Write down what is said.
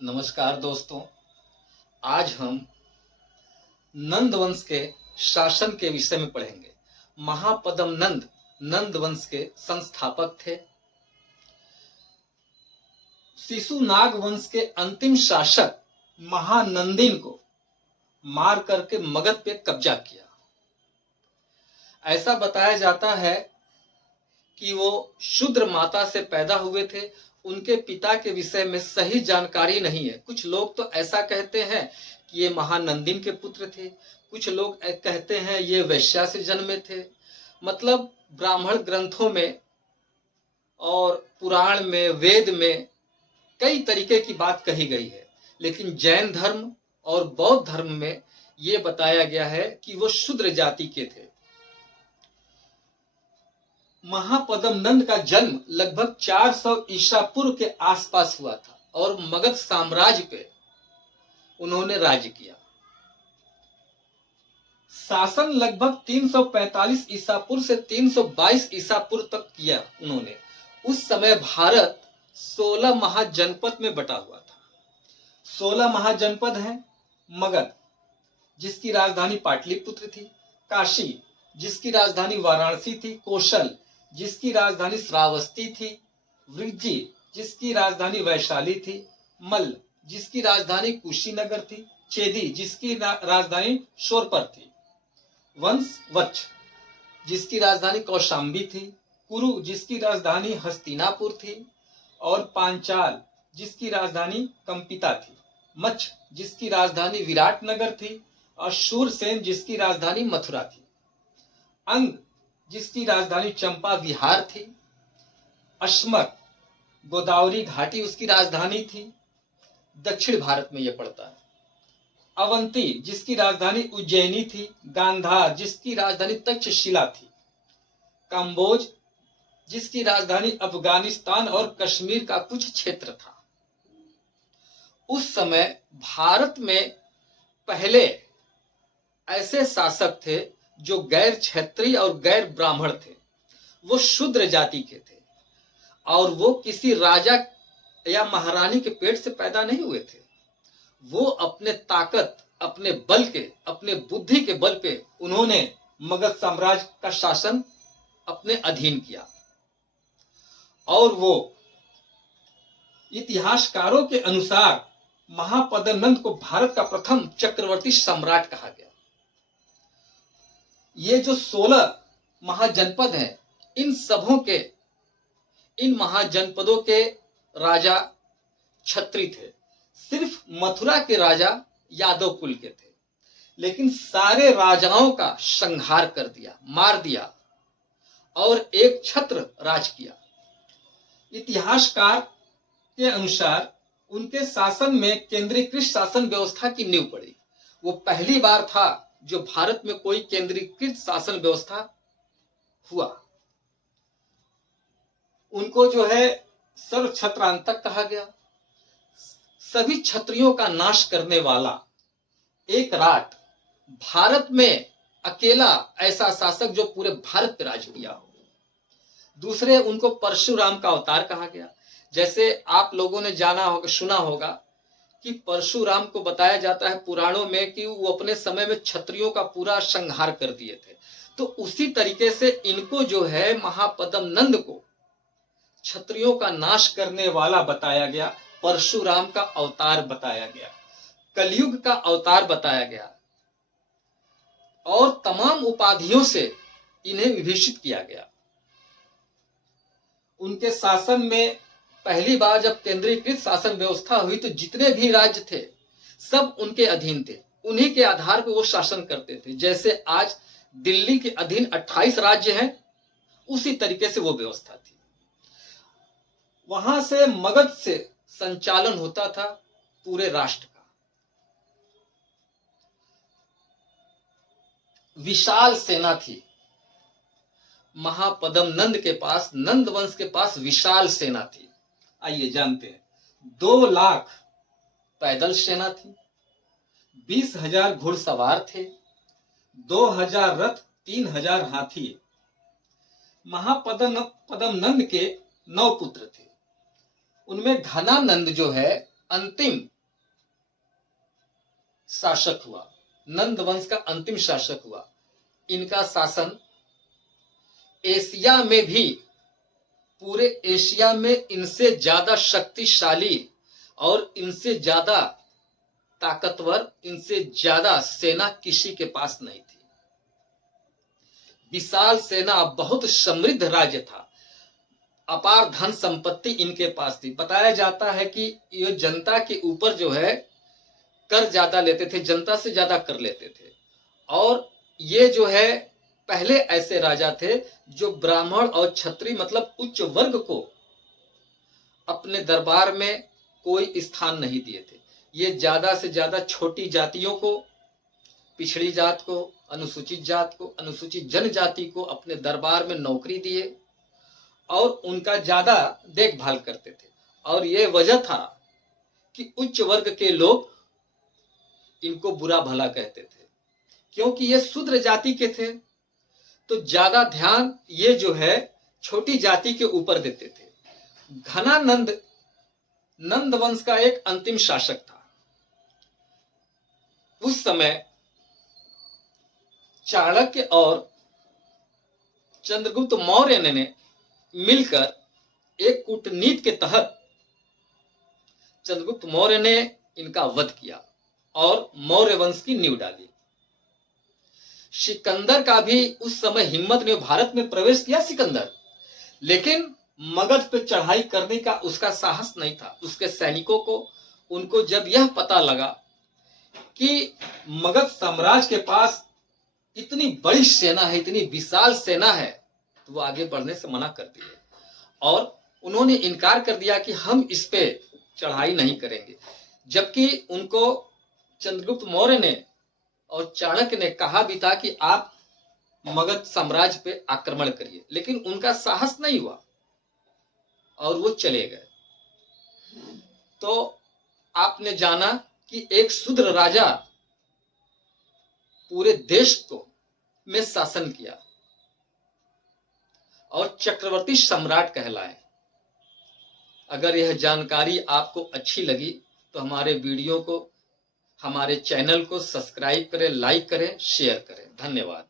नमस्कार दोस्तों। आज हम नंद वंश के शासन के विषय में पढ़ेंगे। महापद्म नंद नंद वंश के संस्थापक थे। शिशुनाग वंश के अंतिम शासक महानंदिन को मार करके मगध पे कब्जा किया। ऐसा बताया जाता है कि वो शूद्र माता से पैदा हुए थे। उनके पिता के विषय में सही जानकारी नहीं है। कुछ लोग तो ऐसा कहते हैं कि ये महानंदिन के पुत्र थे, कुछ लोग कहते हैं ये वैश्या से जन्मे थे। मतलब ब्राह्मण ग्रंथों में और पुराण में, वेद में कई तरीके की बात कही गई है, लेकिन जैन धर्म और बौद्ध धर्म में ये बताया गया है कि वो शूद्र जाति के थे। महापद्म नंद का जन्म लगभग 400 ईसा पूर्व के आसपास हुआ था और मगध साम्राज्य पे उन्होंने राज्य किया। शासन लगभग 345 ईसा पूर्व से 322 ईसा पूर्व तक किया उन्होंने। उस समय भारत 16 महाजनपद में बटा हुआ था। 16 महाजनपद हैं। मगध, जिसकी राजधानी पाटलिपुत्र थी, काशी, जिसकी राजधानी वाराणसी थी, कौशल, जिसकी राजधानी श्रावस्ती थी, वृज्जी, जिसकी राजधानी वैशाली थी, मल्ल, जिसकी राजधानी कुशीनगर थी, चेदी, जिसकी राजधानी शोरपर थी, वंश, वच्छ, जिसकी राजधानी कौशाम्बी थी, कुरु, जिसकी राजधानी हस्तिनापुर थी, और पांचाल, जिसकी राजधानी कंपिता थी, मच्छ, जिसकी राजधानी विराटनगर थी, और शूरसेन, जिसकी राजधानी मथुरा थी, अंग, जिसकी राजधानी चंपा विहार थी, अश्मक, गोदावरी घाटी उसकी राजधानी थी, दक्षिण भारत में यह पड़ता है। अवंती, जिसकी राजधानी उज्जैनी थी, गांधार, जिसकी राजधानी तक्षशिला थी, काम्बोज, जिसकी राजधानी अफगानिस्तान और कश्मीर का कुछ क्षेत्र था। उस समय भारत में पहले ऐसे शासक थे जो गैर क्षत्रिय और गैर ब्राह्मण थे। वो शूद्र जाति के थे और वो किसी राजा या महारानी के पेट से पैदा नहीं हुए थे। वो अपने ताकत, अपने बल के, अपने बुद्धि के बल पे उन्होंने मगध साम्राज्य का शासन अपने अधीन किया। और वो इतिहासकारों के अनुसार महापद्म नंद को भारत का प्रथम चक्रवर्ती सम्राट कहा गया। ये जो 16 महाजनपद हैं, इन महाजनपदों के राजा क्षत्रिय थे। सिर्फ मथुरा के राजा यादव कुल के थे, लेकिन सारे राजाओं का संहार कर दिया, मार दिया और एक छत्र राज किया। इतिहासकार के अनुसार उनके शासन में केंद्रीकृत शासन व्यवस्था की नींव पड़ी। वो पहली बार था जो भारत में कोई केंद्रीकृत शासन व्यवस्था हुआ। उनको जो है सर्व छत्रांतक कहा गया। सभी क्षत्रियों का नाश करने वाला एक राट, भारत में अकेला ऐसा शासक जो पूरे भारत पे राज किया हो। दूसरे, उनको परशुराम का अवतार कहा गया। जैसे आप लोगों ने जाना होगा, सुना होगा कि परशुराम को बताया जाता है पुराणों में कि वो अपने समय में क्षत्रियों का पूरा संहार कर दिए थे। तो उसी तरीके से इनको जो है महापद्म नंद को क्षत्रियों का नाश करने वाला बताया गया, परशुराम का अवतार बताया गया, कलयुग का अवतार बताया गया और तमाम उपाधियों से इन्हें विभूषित किया गया। उनके शासन में पहली बार जब केंद्रीकृत शासन व्यवस्था हुई तो जितने भी राज्य थे सब उनके अधीन थे। उन्हीं के आधार पर वो शासन करते थे। जैसे आज दिल्ली के अधीन 28 राज्य हैं, उसी तरीके से वो व्यवस्था थी। वहां से मगध से संचालन होता था पूरे राष्ट्र का। विशाल सेना थी महापद्म नंद के पास, नंद वंश के पास विशाल सेना थी। आइए जानते हैं। 2 लाख पैदल सेना थी, 20,000 घुड़सवार थे, 2,000 रथ, 3,000 हाथी। महापद्म नंद के 9 पुत्र थे। उनमें घनानंद जो है अंतिम शासक हुआ, नंद वंश का अंतिम शासक हुआ। इनका शासन एशिया में भी, पूरे एशिया में इनसे ज्यादा शक्तिशाली और इनसे ज्यादा ताकतवर, इनसे ज्यादा सेना किसी के पास नहीं थी। विशाल सेना, बहुत समृद्ध राज्य था, अपार धन संपत्ति इनके पास थी। बताया जाता है कि ये जनता के ऊपर जो है कर ज्यादा लेते थे, जनता से ज्यादा कर लेते थे। और ये जो है पहले ऐसे राजा थे जो ब्राह्मण और क्षत्रिय मतलब उच्च वर्ग को अपने दरबार में कोई स्थान नहीं दिए थे। ये ज्यादा से ज्यादा छोटी जातियों को, पिछड़ी जात को, अनुसूचित जात को, अनुसूचित जनजाति को अपने दरबार में नौकरी दिए और उनका ज्यादा देखभाल करते थे। और ये वजह था कि उच्च वर्ग के लोग इनको बुरा भला कहते थे, क्योंकि ये शूद्र जाति के थे, तो ज्यादा ध्यान ये जो है छोटी जाति के ऊपर देते थे। घनानंद नंद वंश का एक अंतिम शासक था। उस समय चाणक्य और चंद्रगुप्त मौर्य ने मिलकर एक कूटनीति के तहत चंद्रगुप्त मौर्य ने इनका वध किया और मौर्य वंश की नींव डाली। सिकंदर का भी उस समय हिम्मत ने भारत में प्रवेश किया सिकंदर, लेकिन मगध पे चढ़ाई करने का उसका साहस नहीं था। उसके सैनिकों को, उनको जब यह पता लगा कि मगध साम्राज्य के पास इतनी बड़ी सेना है, इतनी विशाल सेना है, तो वो आगे बढ़ने से मना कर दिए और उन्होंने इनकार कर दिया कि हम इस पे चढ़ाई नहीं करेंगे। जबकि उनको चंद्रगुप्त मौर्य ने और चाणक्य ने कहा भी था कि आप मगध साम्राज्य पे आक्रमण करिए, लेकिन उनका साहस नहीं हुआ और वो चले गए। तो आपने जाना कि एक शूद्र राजा पूरे देश को में शासन किया और चक्रवर्ती सम्राट कहलाए। अगर यह जानकारी आपको अच्छी लगी तो हमारे वीडियो को, हमारे चैनल को सब्सक्राइब करें, लाइक करें, शेयर करें। धन्यवाद।